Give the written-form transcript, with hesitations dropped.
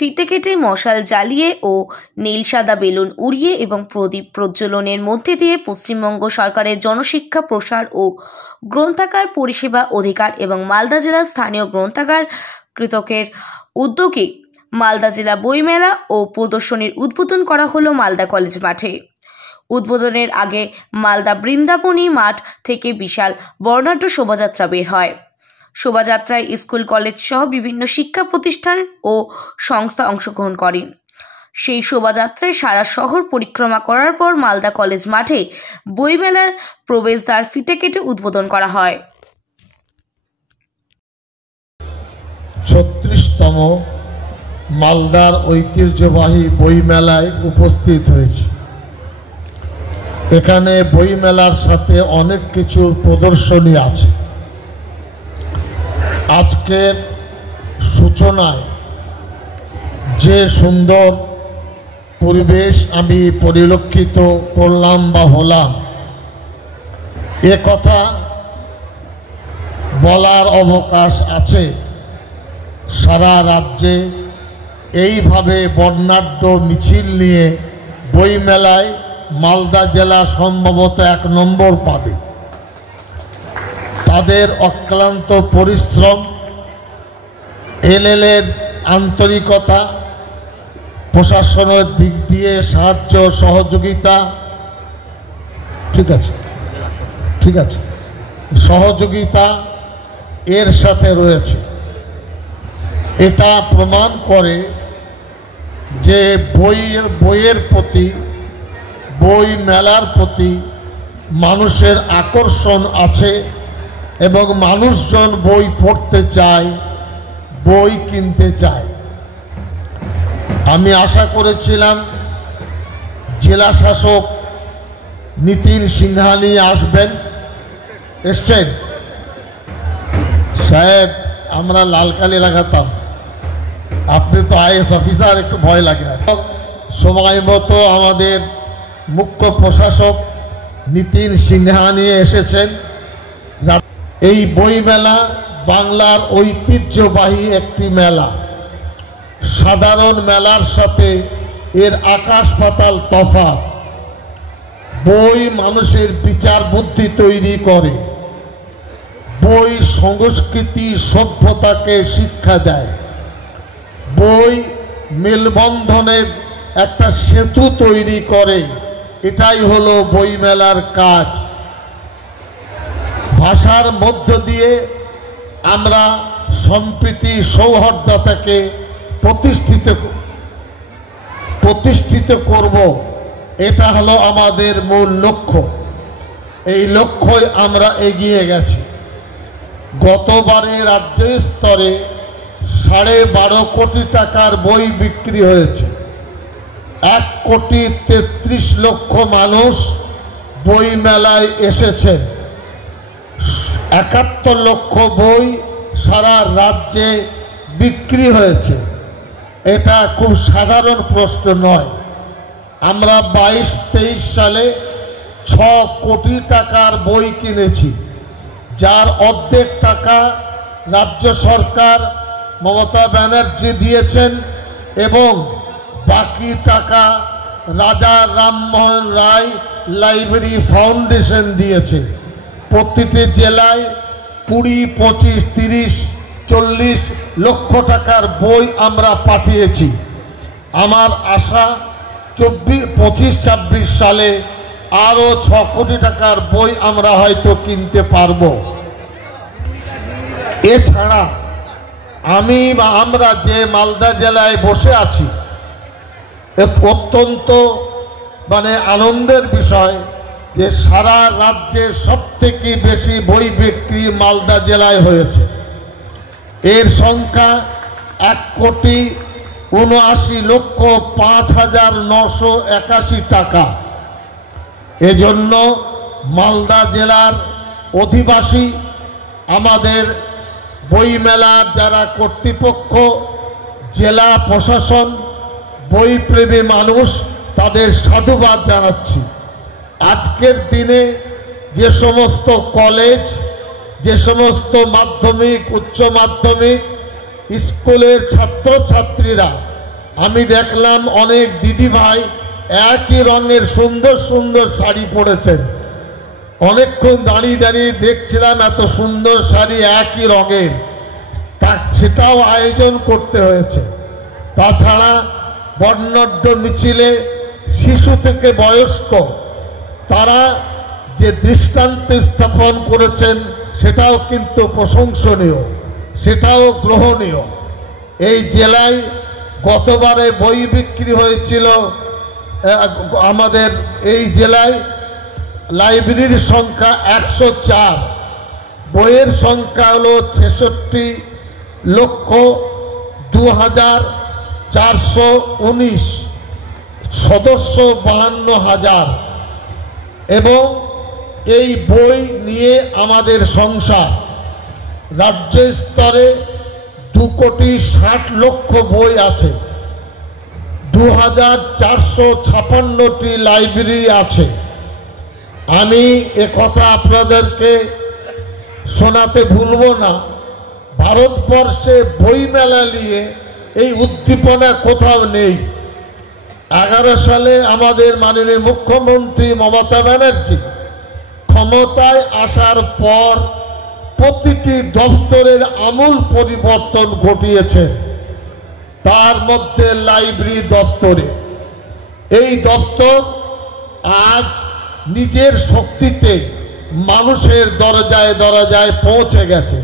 ফিতে কেটে মশাল জ্বালিয়ে ও নীল সাদা বেলুন উড়িয়ে এবং প্রদীপ প্রজ্বলনের মধ্যে দিয়ে পশ্চিমবঙ্গ সরকারের জনশিক্ষা প্রসার ও গ্রন্থাগার পরিষেবা অধিকার এবং মালদা জেলার স্থানীয় গ্রন্থাগার কর্তৃপক্ষের উদ্যোগে মালদা জেলা বইমেলা ও প্রদর্শনীর উদ্বোধন করা হলো মালদা কলেজ মাঠে। উদ্বোধনের আগে মালদা বৃন্দাবনী মাঠ থেকে বিশাল বর্ণাঢ্য শোভাযাত্রা বের হয়। শোভাযাত্রায় স্কুল কলেজ সহ বিভিন্ন শিক্ষা প্রতিষ্ঠান ও সংস্থা অংশগ্রহণ করে। সেই শোভাযাত্রায় সারা শহর পরিক্রমা করার পর মালদা কলেজ মাঠে বইমেলার প্রবেশদ্বার ফিতে কেটে উদ্বোধন করা হয়। 36তম মালদার ঐতিহ্যবাহী বইমেলায় উপস্থিত হয়েছে। এখানে বইমেলার সাথে অনেক কিছু প্রদর্শনী আছে। আজকের সূচনায় যে সুন্দর পরিবেশ আমি পরিলক্ষিত করলাম বা হলাম, এ কথা বলার অবকাশ আছে। সারা রাজ্যে এইভাবে বর্ণাঢ্য মিছিল নিয়ে বইমেলায় মালদা জেলা সম্ভবত 1 নম্বর পাবে। তাদের অক্লান্ত পরিশ্রম, এলএলের আন্তরিকতা, প্রশাসনের দিক দিয়ে সাহায্য সহযোগিতা, ঠিক আছে, সহযোগিতা এর সাথে রয়েছে। এটা প্রমাণ করে যে বইয়ের প্রতি, বই মেলার প্রতি মানুষের আকর্ষণ আছে এবং মানুষজন বই পড়তে চায়, বই কিনতে চায়। আমি আশা করেছিলাম জেলা শাসক নিতিন সিংহানি আসবেন, এসছেন। সাহেব, আমরা লালকালি লাগাতাম, আপনি তো আইএস অফিসার, একটু ভয় লাগে। সময় মতো আমাদের মুখ্য প্রশাসক নিতিন সিংহানি এসেছেন। এই বই মেলা বাংলার ঐতিহ্যবাহী একটি মেলা। সাধারণ মেলার সাথে এর আকাশ পাতাল তফাৎ। বই মানুষের বিচার বুদ্ধি তৈরি করে, বই সংস্কৃতি সভ্যতাকে শিক্ষা দেয়, বই মেলবন্ধনের একটা সেতু তৈরি করে। এটাই হলো বই মেলার কাজ। ভাষার মধ্য দিয়ে আমরা সম্প্রীতি সৌহার্দ্যতাকে প্রতিষ্ঠিত করব, এটা হলো আমাদের মূল লক্ষ্য। এই লক্ষ্যই আমরা এগিয়ে গেছি। গতবারে রাজ্য স্তরে 12.5 কোটি টাকার বই বিক্রি হয়েছে। 1,33,00,000 মানুষ বই মেলায় এসেছেন। 71 লক্ষ বই সারা রাজ্যে বিক্রি হয়েছে। এটা খুব সাধারণ প্রশ্ন নয়। আমরা 22-23 সালে 6 কোটি টাকার বই কিনেছি, যার অর্ধেক টাকা রাজ্য সরকার মমতা ব্যানার্জি দিয়েছেন এবং বাকি টাকা রাজা রামমোহন রায় লাইব্রেরি ফাউন্ডেশন দিয়েছে। প্রতিটি জেলায় 20, 25, 30, 40 লক্ষ টাকার বই আমরা পাঠিয়েছি। আমার আশা 25-26 সালে আরও 6 কোটি টাকার বই আমরা হয়তো কিনতে পারব। এছাড়া আমরা যে মালদা জেলায় বসে আছি, অত্যন্ত আনন্দের বিষয় যে সারা রাজ্যের সবথেকে বেশি বই বিক্রি মালদা জেলায় হয়েছে। এর সংখ্যা 1,79,05,981 টাকা। এজন্য মালদা জেলার অধিবাসী, আমাদের বইমেলার যারা কর্তৃপক্ষ, জেলা প্রশাসন, বইপ্রেমী মানুষ, তাদের সাধুবাদ জানাচ্ছি। আজকের দিনে যে সমস্ত কলেজ, যে সমস্ত মাধ্যমিক, উচ্চ মাধ্যমিক স্কুলের ছাত্রছাত্রীরা আমি দেখলাম অনেক দিদিভাই একই রঙের সুন্দর সুন্দর শাড়ি পরেছেন। অনেকক্ষণ দাঁড়িয়ে দাঁড়িয়ে দেখছিলাম এত সুন্দর শাড়ি একই রঙের, সেটাও আয়োজন করতে হয়েছে। তাছাড়া বর্ণাঢ্য মিছিলে শিশু থেকে বয়স্ক তারা যে দৃষ্টান্ত স্থাপন করেছেন সেটাও কিন্তু প্রশংসনীয়, সেটাও গ্রহণীয়। এই জেলায় গতবারে বই বিক্রি হয়েছিল, আমাদের এই জেলায় লাইব্রেরির সংখ্যা 104, বইয়ের সংখ্যা হলো 66,02,419, সদস্য 52,000 এবং এই বই নিয়ে আমাদের সংসার। রাজ্য স্তরে 2,60,00,000 বই আছে, 2,456টি লাইব্রেরি আছে। আমি কথা আপনাদেরকে শোনাতে ভুলব না, ভারতবর্ষে বই মেলা নিয়ে এই উদ্দীপনা কোথাও নেই। 11 সালে আমাদের মাননীয় মুখ্যমন্ত্রী মমতা ব্যানার্জি ক্ষমতায় আসার পর প্রতিটি দপ্তরের আমূল পরিবর্তন ঘটিয়েছে, তার মধ্যে লাইব্রেরি দপ্তরে। এই দপ্তর আজ নিজের শক্তিতে মানুষের দরজায় দরজায় পৌঁছে গেছে।